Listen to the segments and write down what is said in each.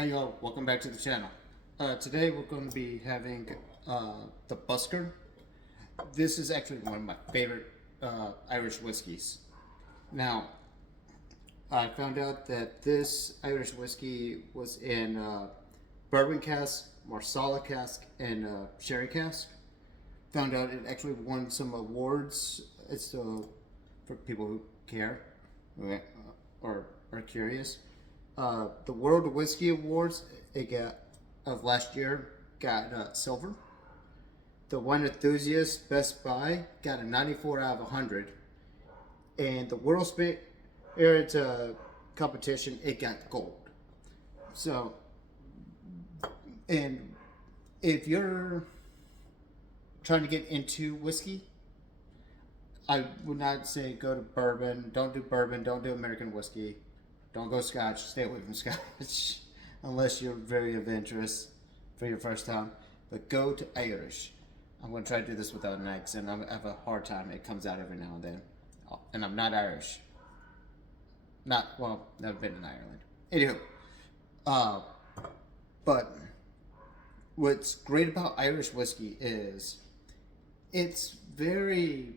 Hey y'all, welcome back to the channel. Today we're going to be having the Busker. This is actually one of my favorite Irish whiskeys. Now, I found out that this Irish whiskey was in bourbon cask, Marsala cask, and sherry cask. Found out it actually won some awards. It's for people who care or are curious. The World Whiskey Awards it got of last year got silver. The Wine Enthusiast Best Buy got a 94 out of 100, and the World Spirit competition it got gold. So, and if you're trying to get into whiskey, I would not say go to bourbon. Don't do bourbon. Don't do American whiskey. Don't go Scotch. Stay away from Scotch unless you're very adventurous for your first time. But go to Irish. I'm going to try to do this without an accent. I have a hard time. It comes out every now and then. And I'm not Irish. Never been in Ireland. Anywho. But what's great about Irish whiskey is it's very,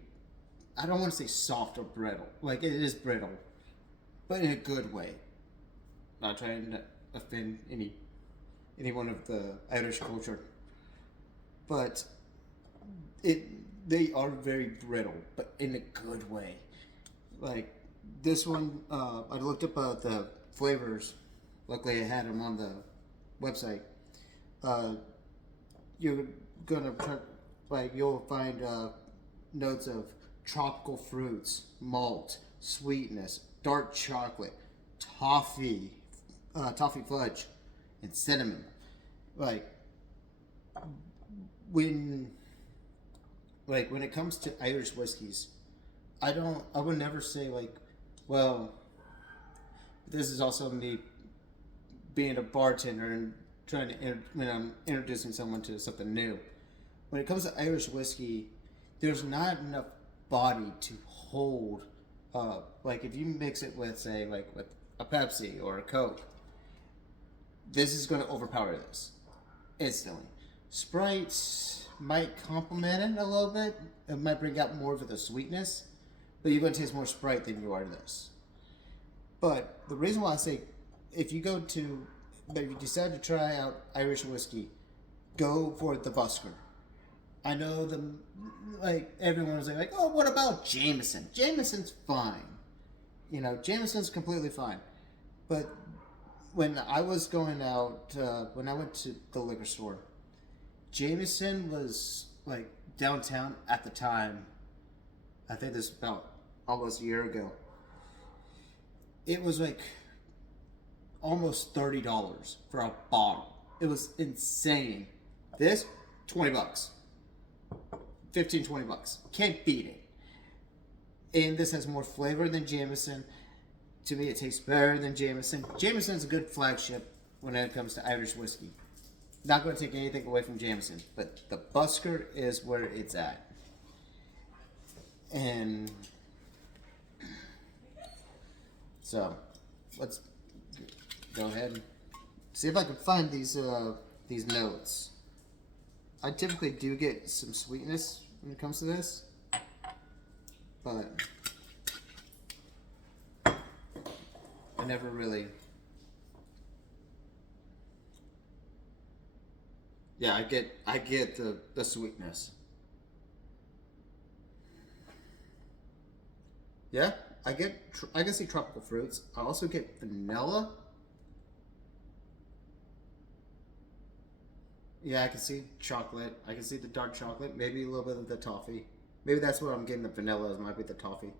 I don't want to say soft or brittle. Like, it is brittle, but in a good way. Not trying to offend anyone of the Irish culture, but they are very brittle, but in a good way. Like this one, I looked up the flavors. Luckily, I had them on the website. You're gonna try, you'll find notes of tropical fruits, malt, sweetness, dark chocolate, toffee fudge, and cinnamon. Like when it comes to Irish whiskeys, I would never say this is also me being a bartender and trying to when I'm introducing someone to something new. When it comes to Irish whiskey, there's not enough body to hold. Like if you mix it with, say, like with a Pepsi or a Coke, this is going to overpower this instantly. Sprite might complement it a little bit. It might bring out more of the sweetness, but you're going to taste more Sprite than you are this. But the reason why I say if you decide to try out Irish whiskey, go for the Busker. I know everyone was like, oh, what about Jameson? Jameson's fine. Jameson's completely fine. But when I was going out, when I went to the liquor store, Jameson was like downtown at the time. I think this was about almost a year ago. It was like almost $30 for a bottle. It was insane. This, $20. 15, $20. Can't beat it. And this has more flavor than Jameson. To me, it tastes better than Jameson. Jameson's a good flagship when it comes to Irish whiskey. Not going to take anything away from Jameson, but the Busker is where it's at. And so, let's go ahead and see if I can find these notes. I typically do get some sweetness when it comes to this, but I never really. Yeah, I get the sweetness. Yeah, I can see tropical fruits. I also get vanilla. Yeah, I can see chocolate. I can see the dark chocolate. Maybe a little bit of the toffee. Maybe that's where I'm getting the vanilla. It might be the toffee.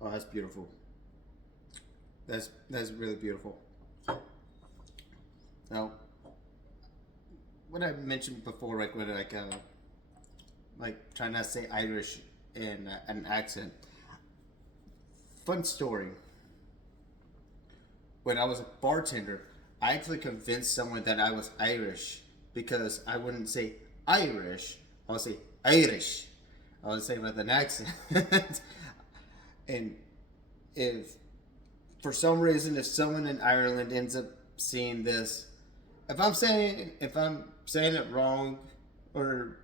Oh, that's beautiful. That's really beautiful. Now, what I mentioned before, trying not to say Irish in an accent. Fun story. When I was a bartender, I actually convinced someone that I was Irish because I wouldn't say Irish, I would say Irish. I would say with an accent. And if for some reason, if someone in Ireland ends up seeing this, if I'm saying it wrong or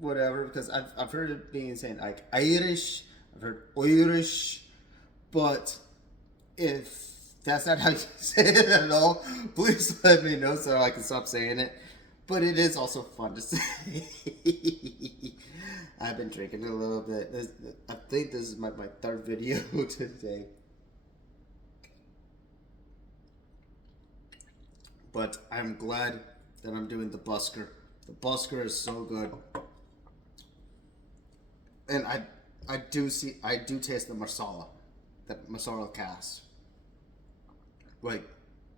whatever, because I've heard it being saying like Irish, I've heard Irish, but if that's not how you say it at all, please let me know so I can stop saying it. But it is also fun to say. I've been drinking a little bit. I think this is my third video today. But I'm glad that I'm doing the Busker. The Busker is so good. And I do taste the Marsala. That Marsala cast. Like,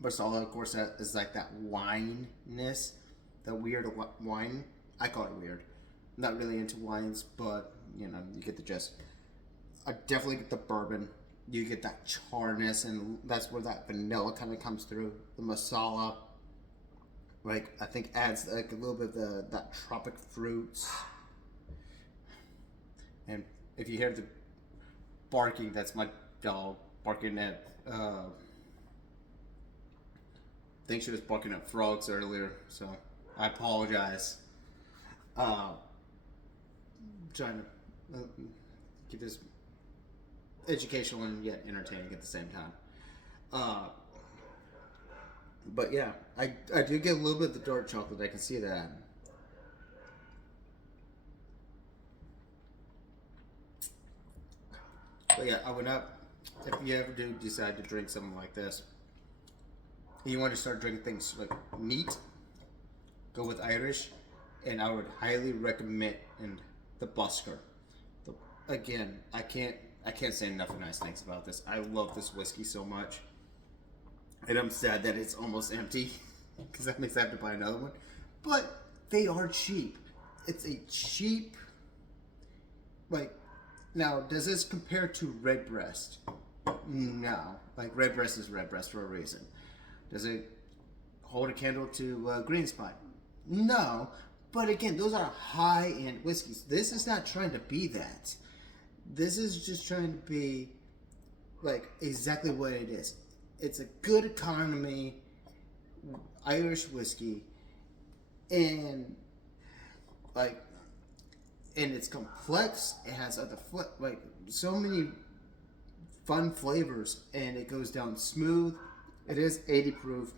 Marsala, of course, that is like that wineness. That weird wine. I call it weird. I'm not really into wines, but, you know, you get the gist. I definitely get the bourbon. You get that charness, and that's where that vanilla kind of comes through. The Marsala, like, I think adds like a little bit of that tropic fruits. And if you hear the barking, that's my dog barking at, I think she was barking at frogs earlier, so I apologize. Trying to keep this educational and yet entertaining at the same time. But yeah, I do get a little bit of the dark chocolate. I can see that. But yeah, I would not. If you ever do decide to drink something like this, and you want to start drinking things like neat, go with Irish, and I would highly recommend the Busker. Again, I can't say enough nice things about this. I love this whiskey so much, and I'm sad that it's almost empty because that means I have to buy another one. But they are cheap. It's a cheap. Like, now, does this compare to Redbreast? No. Like, Redbreast is Redbreast for a reason. Does it hold a candle to Green Spot? No. But again, those are high-end whiskeys. This is not trying to be that. This is just trying to be, like, exactly what it is. It's a good economy Irish whiskey. And, like, and it's complex. It has other, like, so many fun flavors. And it goes down smooth. It is 80 proof.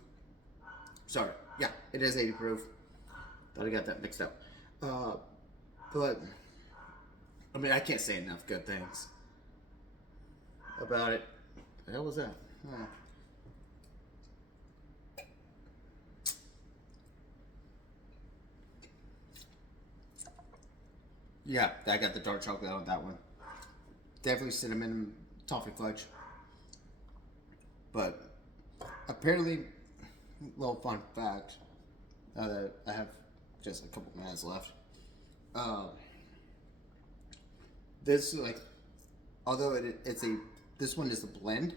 Sorry. Yeah, it is 80 proof. Thought I got that mixed up. But, I mean, I can't say enough good things about it. What the hell was that? Oh. Yeah, I got the dark chocolate on that one. Definitely cinnamon toffee fudge. But, apparently, little fun fact, that I have just a couple minutes left. This, like, although this one is a blend.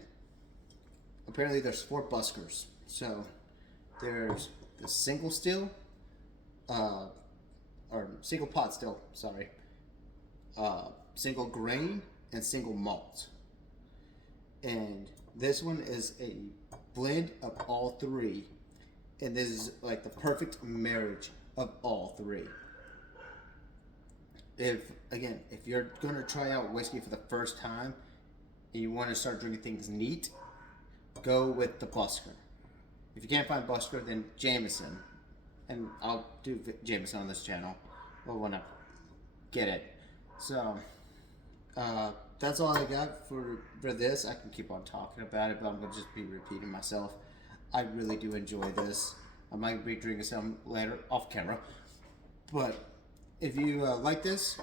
Apparently, there's 4 Buskers. So there's the single still, or single pot still. Sorry, single grain and single malt. And this one is a blend of all 3. And this is like the perfect marriage of all 3. If you're going to try out whiskey for the first time and you want to start drinking things neat, go with the Busker. If you can't find Busker, then Jameson. And I'll do Jameson on this channel. Well, when I get it. So, that's all I got for this. I can keep on talking about it, but I'm going to just be repeating myself. I really do enjoy this. I might be drinking some later off camera. But if you like this,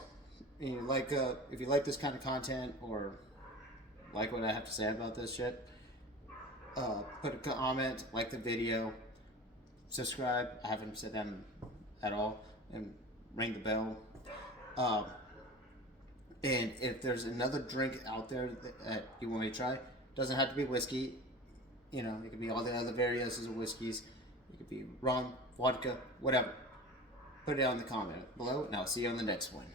and you like if you like this kind of content or like what I have to say about this shit, put a comment, like the video, subscribe. I haven't said that at all, and ring the bell. And if there's another drink out there that you want me to try, doesn't have to be whiskey. You know, it could be all the other variations of whiskeys. It could be rum, vodka, whatever. Put it down in the comment below, and I'll see you on the next one.